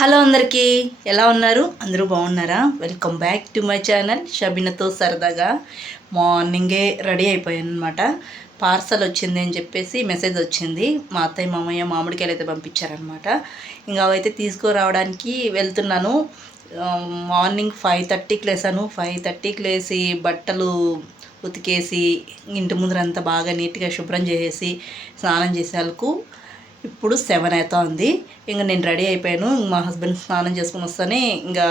Hello అందరికీ, ఎలా ఉన్నారు? అందరూ బాగున్నారా? Welcome back to my channel షబీనాతో సరదాగా. మార్నింగే రెడీ అయిపోయాను అనమాట. పార్సల్ వచ్చింది అని చెప్పేసి మెసేజ్ వచ్చింది. మా అత్తయ్య మామయ్య మామిడికాయలు అయితే పంపించారనమాట. ఇంకా అవైతే తీసుకురావడానికి వెళ్తున్నాను. మార్నింగ్ 5:30కి లేసాను. 5:30కి లేసి బట్టలు ఉతికేసి ఇంటి ముందరంతా బాగా నీట్గా శుభ్రం చేసేసి స్నానం చేసేందుకు ఇప్పుడు 7 అవుతుంది. ఇంకా నేను రెడీ అయిపోయాను. మా హస్బెండ్ స్నానం చేసుకుని వస్తేనే ఇంకా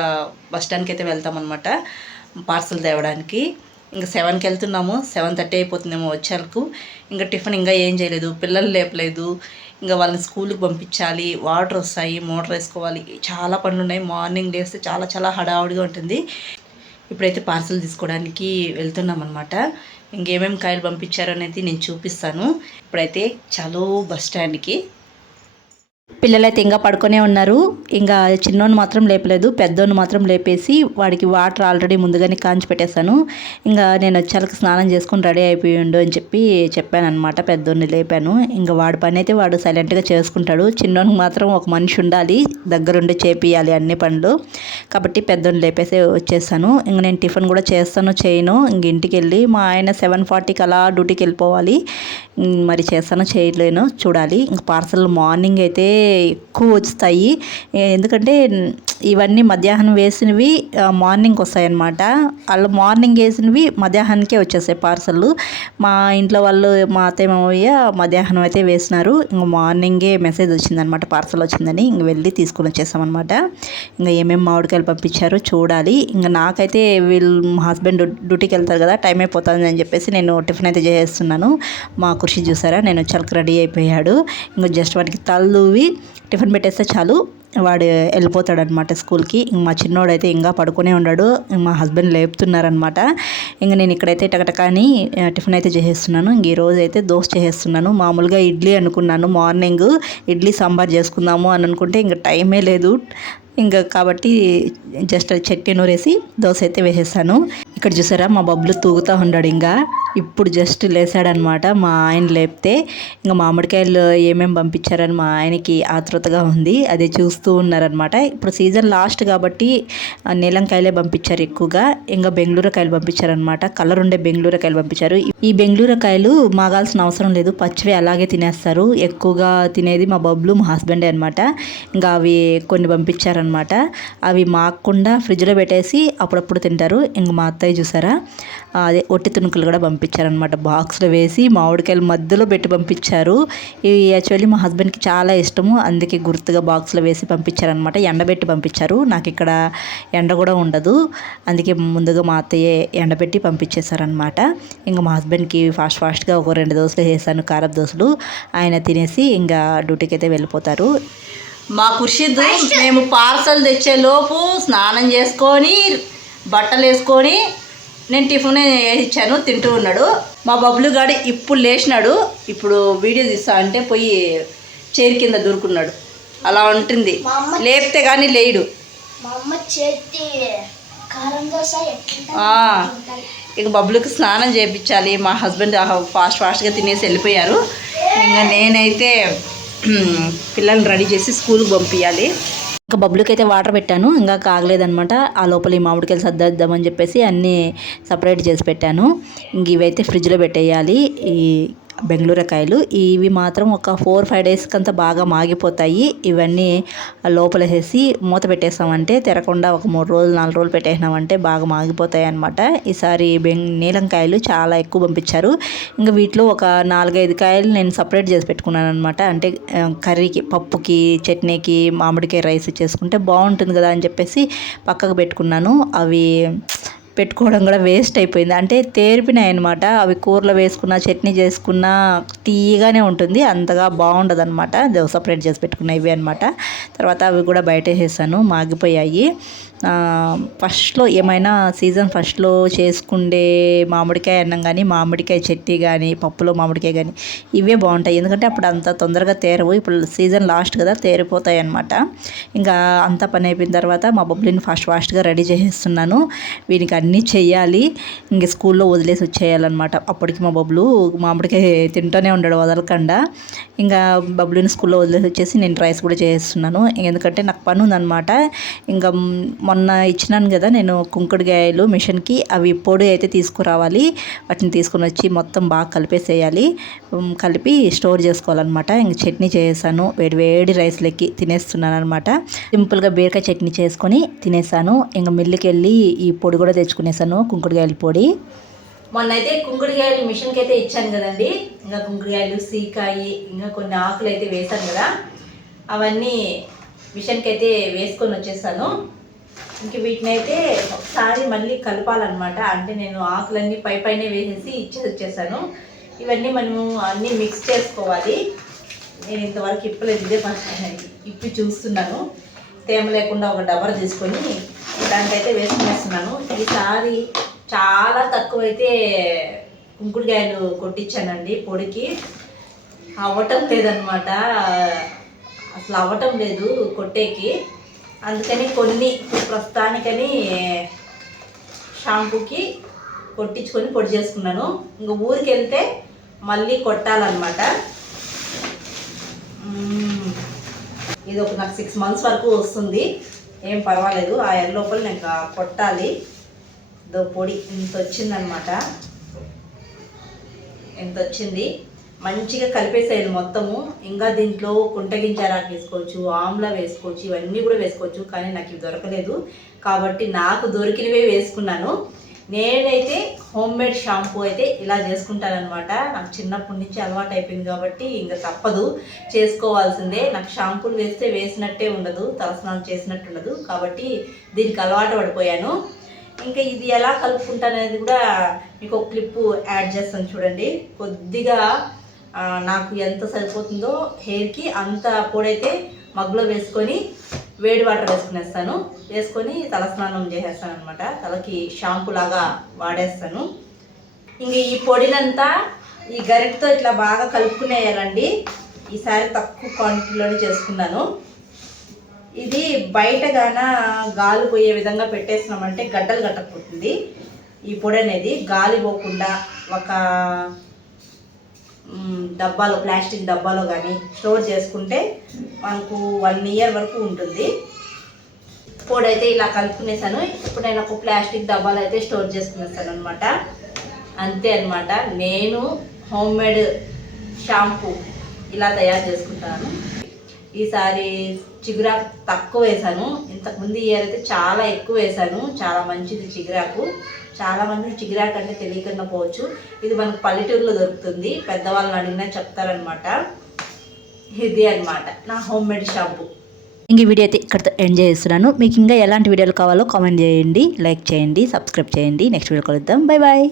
బస్ స్టాండ్కి అయితే వెళ్తామన్నమాట పార్సల్ తేవడానికి. ఇంకా 7కి వెళ్తున్నాము. 7:30 అయిపోతుందేమో వచ్చేందుకు. ఇంకా టిఫిన్ ఇంకా ఏం చేయలేదు, పిల్లలు లేపలేదు. ఇంకా వాళ్ళని స్కూల్కి పంపించాలి, వాటర్ వస్తాయి, మోటార్ వేసుకోవాలి, చాలా పనులు ఉన్నాయి. మార్నింగ్ లేస్తే చాలా చాలా హడావుడిగా ఉంటుంది. ఇప్పుడైతే పార్సల్ తీసుకోవడానికి వెళ్తున్నాం అనమాట. ఇంకేమేమి కాయలు పంపించారో అనేది నేను చూపిస్తాను. ఇప్పుడైతే చలో బస్ స్టాండ్కి. పిల్లలైతే ఇంకా పడుకొనే ఉన్నారు. ఇంకా చిన్నోని మాత్రం లేపలేదు, పెద్దోని మాత్రం లేపేసి వాడికి వాటర్ ఆల్రెడీ ముందుగానే కాంచి పెట్టేశాను. ఇంకా నేను వచ్చాక స్నానం చేసుకుని రెడీ అయిపోయిండు అని చెప్పాను అనమాట. పెద్దోన్ని లేపాను. ఇంకా వాడి పని అయితే వాడు సైలెంట్గా చేసుకుంటాడు. చిన్నోనికి మాత్రం ఒక మనిషి ఉండాలి, దగ్గరుండి చేపియాలి అన్ని పనులు. కాబట్టి పెద్దోని లేపేసి వచ్చేసాను. ఇంక నేను టిఫిన్ కూడా చేయను. ఇంక ఇంటికి వెళ్ళి మా ఆయన 7:40కి అలా డ్యూటీకి వెళ్ళిపోవాలి. మరి చేస్తానో చేయలేను చూడాలి. ఇంక పార్సల్ మార్నింగ్ అయితే ఎక్కువ వస్తాయి. ఎందుకంటే ఇవన్నీ మధ్యాహ్నం వేసినవి మార్నింగ్కి వస్తాయన్నమాట. వాళ్ళు మార్నింగ్ వేసినవి మధ్యాహ్నానికే వచ్చేస్తాయి పార్సళ్ళు. మా ఇంట్లో వాళ్ళు మా అత్తయ్య మామయ్య మధ్యాహ్నం అయితే వేసినారు. ఇంక మార్నింగే మెసేజ్ వచ్చిందనమాట పార్సల్ వచ్చిందని. ఇంక వెళ్ళి తీసుకొని వచ్చేస్తామన్నమాట. ఇంకా ఏమేమి మామిడికాయలు పంపించారో చూడాలి. ఇంకా నాకైతే మా హస్బెండ్ డ్యూటీకి వెళ్తారు కదా, టైం అయిపోతుంది అని చెప్పేసి నేను టిఫిన్ అయితే చేస్తున్నాను. మా కృషి చూసారా, నేను చలక రెడీ అయిపోయాడు. ఇంకా జస్ట్ వాడికి తలూవి టిఫిన్ పెట్టేస్తే చాలు, వాడు వెళ్ళిపోతాడనమాట స్కూల్కి. ఇంక మా చిన్నోడైతే ఇంకా పడుకునే ఉన్నాడు. మా హస్బెండ్ లేపుతున్నారనమాట. ఇంక నేను ఇక్కడైతే టకటకాని టిఫిన్ అయితే చేసేస్తున్నాను. ఇంక ఈరోజు అయితే దోశ చేసేస్తున్నాను. మామూలుగా ఇడ్లీ అనుకున్నాను, మార్నింగ్ ఇడ్లీ సాంబార్ చేసుకుందాము అని అనుకుంటే ఇంకా టైమే లేదు. ఇంకా కాబట్టి జస్ట్ చట్నీ నూరేసి దోశ అయితే వేసేస్తాను. ఇక్కడ చూసారా మా బబ్బులు తూగుతూ ఉన్నాడు. ఇంకా ఇప్పుడు జస్ట్ లేసాడనమాట మా ఆయన లేపితే. ఇంకా మామిడికాయలు ఏమేమి పంపించారని మా ఆయనకి ఆతృతగా ఉంది, అదే చూస్తూ ఉన్నారనమాట. ఇప్పుడు సీజన్ లాస్ట్ కాబట్టి నీలంకాయలే పంపించారు ఎక్కువగా. ఇంకా బెంగళూరుకాయలు పంపించారనమాట. కలర్ ఉండే బెంగళూరుకాయలు పంపించారు. ఈ బెంగళూరుకాయలు మాగాల్సిన అవసరం లేదు, పచ్చివే అలాగే తినేస్తారు. ఎక్కువగా తినేది మా బబ్బులు మా హస్బెండే అనమాట. ఇంకా అవి కొన్ని పంపించారనమాట. అవి మాకుండా ఫ్రిడ్జ్లో పెట్టేసి అప్పుడప్పుడు తింటారు. ఇంక మా అత్తయ్య చూసారా, అదే ఒట్టి తుణుకులు కూడా పంపించారనమాట. బాక్స్లో వేసి మామిడికాయలు మధ్యలో పెట్టి పంపించారు. ఇవి యాక్చువల్లీ మా హస్బెండ్కి చాలా ఇష్టము, అందుకే గుర్తుగా బాక్స్లో వేసి పంపించారనమాట. ఎండబెట్టి పంపించారు. నాకు ఇక్కడ ఎండ కూడా ఉండదు, అందుకే ముందుగా మా అత్తయ్య ఎండబెట్టి పంపించేశారనమాట. ఇంకా మా హస్బెండ్కి ఫాస్ట్గా ఒక 2 దోశలు వేసాను, కారపు దోశలు. ఆయన తినేసి ఇంకా డ్యూటీకి అయితే వెళ్ళిపోతారు. మా ఖుషిద్ మేము పార్సల్ తెచ్చేలోపు స్నానం చేసుకొని బట్టలు వేసుకొని నేను టిఫిన్ ఇచ్చాను, తింటూ ఉన్నాడు. మా బబ్లు గాడు ఇప్పుడు లేచినాడు. ఇప్పుడు వీడియో తీస్తా అంటే పోయి చైర్ కింద దూరుకున్నాడు. అలా ఉంటుంది, లేపితే కానీ లేడు. ఇక బబ్లుకి స్నానం చేయించాలి. మా హస్బెండ్ ఫాస్ట్గా తినేసి వెళ్ళిపోయారు. ఇంకా నేనైతే పిల్లల్ని రెడీ చేసి స్కూల్కి పంపించాలి. ఇంకా బబ్లుకి అయితే వాటర్ పెట్టాను, ఇంకా కాగలేదనమాట. ఆ లోపల ఈ మామిడికాయలు సర్దేద్దామని చెప్పేసి అన్నీ సపరేట్ చేసి పెట్టాను. ఇంక ఇవైతే ఫ్రిడ్జ్లో పెట్టేయాలి. ఈ బెంగళూరుకాయలు ఇవి మాత్రం ఒక 4-5 డేస్కి అంతా బాగా మాగిపోతాయి. ఇవన్నీ లోపల వేసి మూత పెట్టేసామంటే తెరకుండా ఒక 3 రోజులు 4 రోజులు పెట్టేసినామంటే బాగా మాగిపోతాయి అనమాట. ఈసారి నీలంకాయలు చాలా ఎక్కువ పంపించారు. ఇంకా వీటిలో ఒక 4-5 కాయలు నేను సపరేట్ చేసి పెట్టుకున్నాను అనమాట. అంటే కర్రీకి, పప్పుకి, చట్నీకి మామిడికాయ రైస్ చేసుకుంటే బాగుంటుంది కదా అని చెప్పేసి పక్కకు పెట్టుకున్నాను. అవి పెట్టుకోవడం కూడా వేస్ట్ అయిపోయింది, అంటే తేరిపినాయి అనమాట. అవి కూరలో వేసుకున్న, చట్నీ చేసుకున్న తీయగానే ఉంటుంది, అంతగా బాగుండదు అనమాట. సపరేట్ చేసి పెట్టుకున్న ఇవి అనమాట. తర్వాత అవి కూడా బయట వేసేసాను, మాగిపోయాయి. ఫస్ట్లో ఏమైనా సీజన్ ఫస్ట్లో చేసుకుండే మామిడికాయ అన్నం కానీ, మామిడికాయ చట్నీ కానీ, పప్పులో మామిడికాయ కానీ ఇవే బాగుంటాయి. ఎందుకంటే అప్పుడు అంత తొందరగా తేరవు. ఇప్పుడు సీజన్ లాస్ట్ కదా, తేరిపోతాయి అనమాట. ఇంకా అంతా పని అయిపోయిన తర్వాత మా బొబ్బులిని ఫాస్ట్గా రెడీ చేసేస్తున్నాను. వీనికి ఇవన్నీ చెయ్యాలి. ఇంక స్కూల్లో వదిలేసి వచ్చేయాలన్నమాట. అప్పటికి మా బబ్లు మామిడికాయ తింటూనే ఉన్నాడు వదలకుండా. ఇంకా బబ్లుని స్కూల్లో వదిలేసి వచ్చేసి నేను రైస్ కూడా చేస్తున్నాను. ఎందుకంటే నాకు పని ఉందన్నమాట. ఇంకా మొన్న ఇచ్చినాను కదా నేను కుంకుడుకాయలు మిషన్కి, అవి పొడి అయితే తీసుకురావాలి. వాటిని తీసుకొని వచ్చి మొత్తం బాగా కలిపేసేయాలి. కలిపి స్టోర్ చేసుకోవాలన్నమాట. ఇంక చట్నీ చేసాను, వేడి రైస్లకి తినేస్తున్నాను అనమాట. సింపుల్గా బీరకాయ చట్నీ చేసుకొని తినేసాను. ఇంకా మిల్లుకి వెళ్ళి ఈ పొడి కూడా తెచ్చుకునేసాను, కుంకుడుకాయల పొడి. మొన్న అయితే కుంకుడుకాయలు మిషన్కి అయితే ఇచ్చాను కదండి. ఇంకా కుంకుడుకాయలు, సీకాయి, ఇంకా కొన్ని ఆకులు అయితే వేసాను కదా, అవన్నీ మిషన్కి అయితే వేసుకొని వచ్చేసాను. ఇంక వీటిని అయితే ఒకసారి మళ్ళీ కలపాలన్నమాట. అంటే నేను ఆకులన్నీ పైనే వేసేసి వచ్చేసాను. ఇవన్నీ మనము అన్నీ మిక్స్ చేసుకోవాలి. నేను ఇంతవరకు ఇప్పలేదు, ఇదే ఇప్పి చూస్తున్నాను. తేమ లేకుండా ఒక డబ్బర్ తీసుకొని దానికైతే వేసుకునేస్తున్నాను. ఈసారి చాలా తక్కువైతే కుంకుడుకాయలు కొట్టించానండి పొడికి. అవ్వటం లేదనమాట, అసలు అవ్వటం లేదు కొట్టేకి. అందుకని కొన్ని ప్రస్తుతానికని షాంపూకి కొట్టించుకొని పొడి చేసుకున్నాను. ఇంక ఊరికి వెళ్తే మళ్ళీ కొట్టాలన్నమాట. ఇది ఒక నాకు 6 months వరకు వస్తుంది, ఏం పర్వాలేదు. ఆ ఎల్ లోపల నేను కొట్టాలి. పొడి ఇంత వచ్చిందనమాట, ఎంత వచ్చింది. మంచిగా కలిపేసేయాలి మొత్తము. ఇంకా దీంట్లో కుంటగింజరాకు వేసుకోవచ్చు, ఆమ్లా వేసుకోవచ్చు, ఇవన్నీ కూడా వేసుకోవచ్చు. కానీ నాకు ఇవి దొరకలేదు కాబట్టి నాకు దొరికినవే వేసుకున్నాను. నేనైతే హోమ్మేడ్ షాంపూ అయితే ఇలా చేసుకుంటానమాట. నాకు చిన్నప్పటి నుంచి అలవాటు అయిపోయింది కాబట్టి ఇంకా తప్పదు, చేసుకోవాల్సిందే. నాకు షాంపూలు వేస్తే వేసినట్టే ఉండదు, తలస్నానం చేసినట్టు ఉండదు. కాబట్టి దీనికి అలవాటు పడిపోయాను. ఇంకా ఇది ఎలా కలుపుకుంటాననేది కూడా మీకు ఒక క్లిప్పు యాడ్ చేస్తాను చూడండి. కొద్దిగా నాకు ఎంత సరిపోతుందో హెయిర్కి అంత పొడైతే మగ్గులో వేసుకొని వేడి వాటర్ వేసుకునేస్తాను. వేసుకొని తలస్నానం చేసేస్తాను అనమాట. తలకి షాంపూ లాగా వాడేస్తాను. ఇంక ఈ పొడినంతా ఈ గరిటతో ఇట్లా బాగా కలుపుకునేయాలండి. ఈసారి తక్కువ క్వాంటిటీలోనే చేసుకున్నాను. ఇది బయటగాన గాలి పోయే విధంగా పెట్టేసినామంటే గడ్డలు కట్టకపోతుంది. ఈ పొడి అనేది గాలి పోకుండా ఒక డబ్బాలో, ప్లాస్టిక్ డబ్బాలో కానీ స్టోర్ చేసుకుంటే మనకు 1 year వరకు ఉంటుంది. పొడి అయితే ఇలా కలుపుకునేసాను. ఇప్పుడు నేను ఒక ప్లాస్టిక్ డబ్బాలో అయితే స్టోర్ చేసుకునేస్తాను అనమాట. అంతే అనమాట, నేను హోమ్మేడ్ షాంపూ ఇలా తయారు చేసుకుంటాను. ఈసారి చిగురాకు తక్కువ వేసాను. ఇంతకుముందు ఇయర్ అయితే చాలా ఎక్కువ వేసాను. చాలా మంచిది చిగురాకు. చాలామంది చిగురాకు అంటే తెలియకుండా పోవచ్చు. ఇది మనకు పల్లెటూరులో దొరుకుతుంది, పెద్దవాళ్ళని అడిగినా చెప్తారనమాట. ఇది అనమాట నా హోమ్మేడ్ షాంపూ. ఇంక ఈ వీడియో అయితే ఇక్కడితో ఎంజాయ్ చేస్తున్నాను. మీకు ఇంకా ఎలాంటి వీడియోలు కావాలో కామెంట్ చేయండి, లైక్ చేయండి, సబ్స్క్రైబ్ చేయండి. నెక్స్ట్ వీడియో కలుద్దాం. Bye bye.